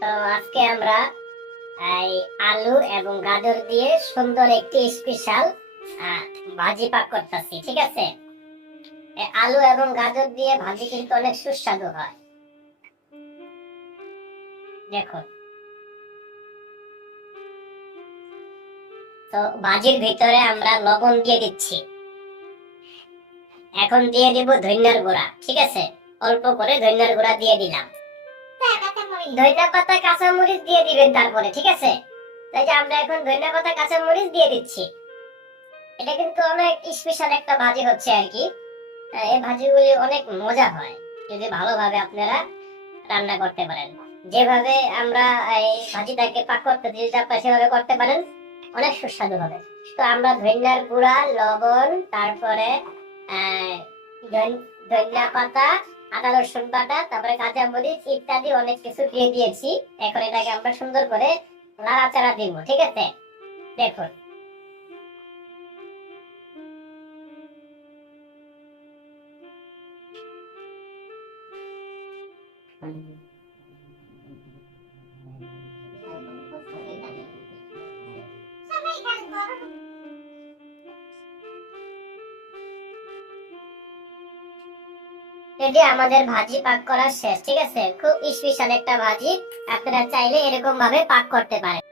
তো আজকে আমরা এই আলু এবং গাজর দিয়ে সুন্দর একটি স্পেশাল ভাজি পাক করতেছি, ঠিক আছে। আলু এবং গাজর দিয়ে ভাজি কিন্তু অনেক সুস্বাদু হয়। দেখুন, তো ভাজির ভিতরে আমরা লবণ দিয়ে দিচ্ছি। এখন দিয়ে দিব ধনিয়ার গুঁড়া, ঠিক আছে। অল্প করে ধনিয়ার গুঁড়া দিয়ে দিলাম। ধনিয়া পাতা কাঁচামরিচ দিয়ে দিবেন তারপরে, ঠিক আছে। তাই যে আমরা এখন ধনিয়া পাতা কাঁচামরিচ দিয়ে দিচ্ছি। এটা কিন্তু অনেক স্পেশাল একটা ভাজি হচ্ছে আর কি। এই ভাজিগুলি অনেক মজা হয় যদি ভালোভাবে আপনারা রান্না করতে পারেন। যেভাবে আমরা এই ভাজিটাকে পাক করতে দিই, যদি আপনারা সেভাবে করতে পারেন অনেক সুস্বাদু হবে। তো আমরা ধনিয়ার গুঁড়া, লবণ, তারপরে ধনিয়া পাতা, আদা রসুন বাটা, তারপরে কাঁচা মরিচ ইত্যাদি অনেক কিছু দিয়ে দিয়েছি। এখন এটাকে আমরা সুন্দর করে নাড়াচাড়া দিব, ঠিক আছে। দেখুন, এটি আমাদের ভাজি পাক করা শেষ, ঠিক আছে। খুব স্পেশাল একটা ভাজি, আপনারা চাইলে এরকম ভাবে পাক করতে পারেন।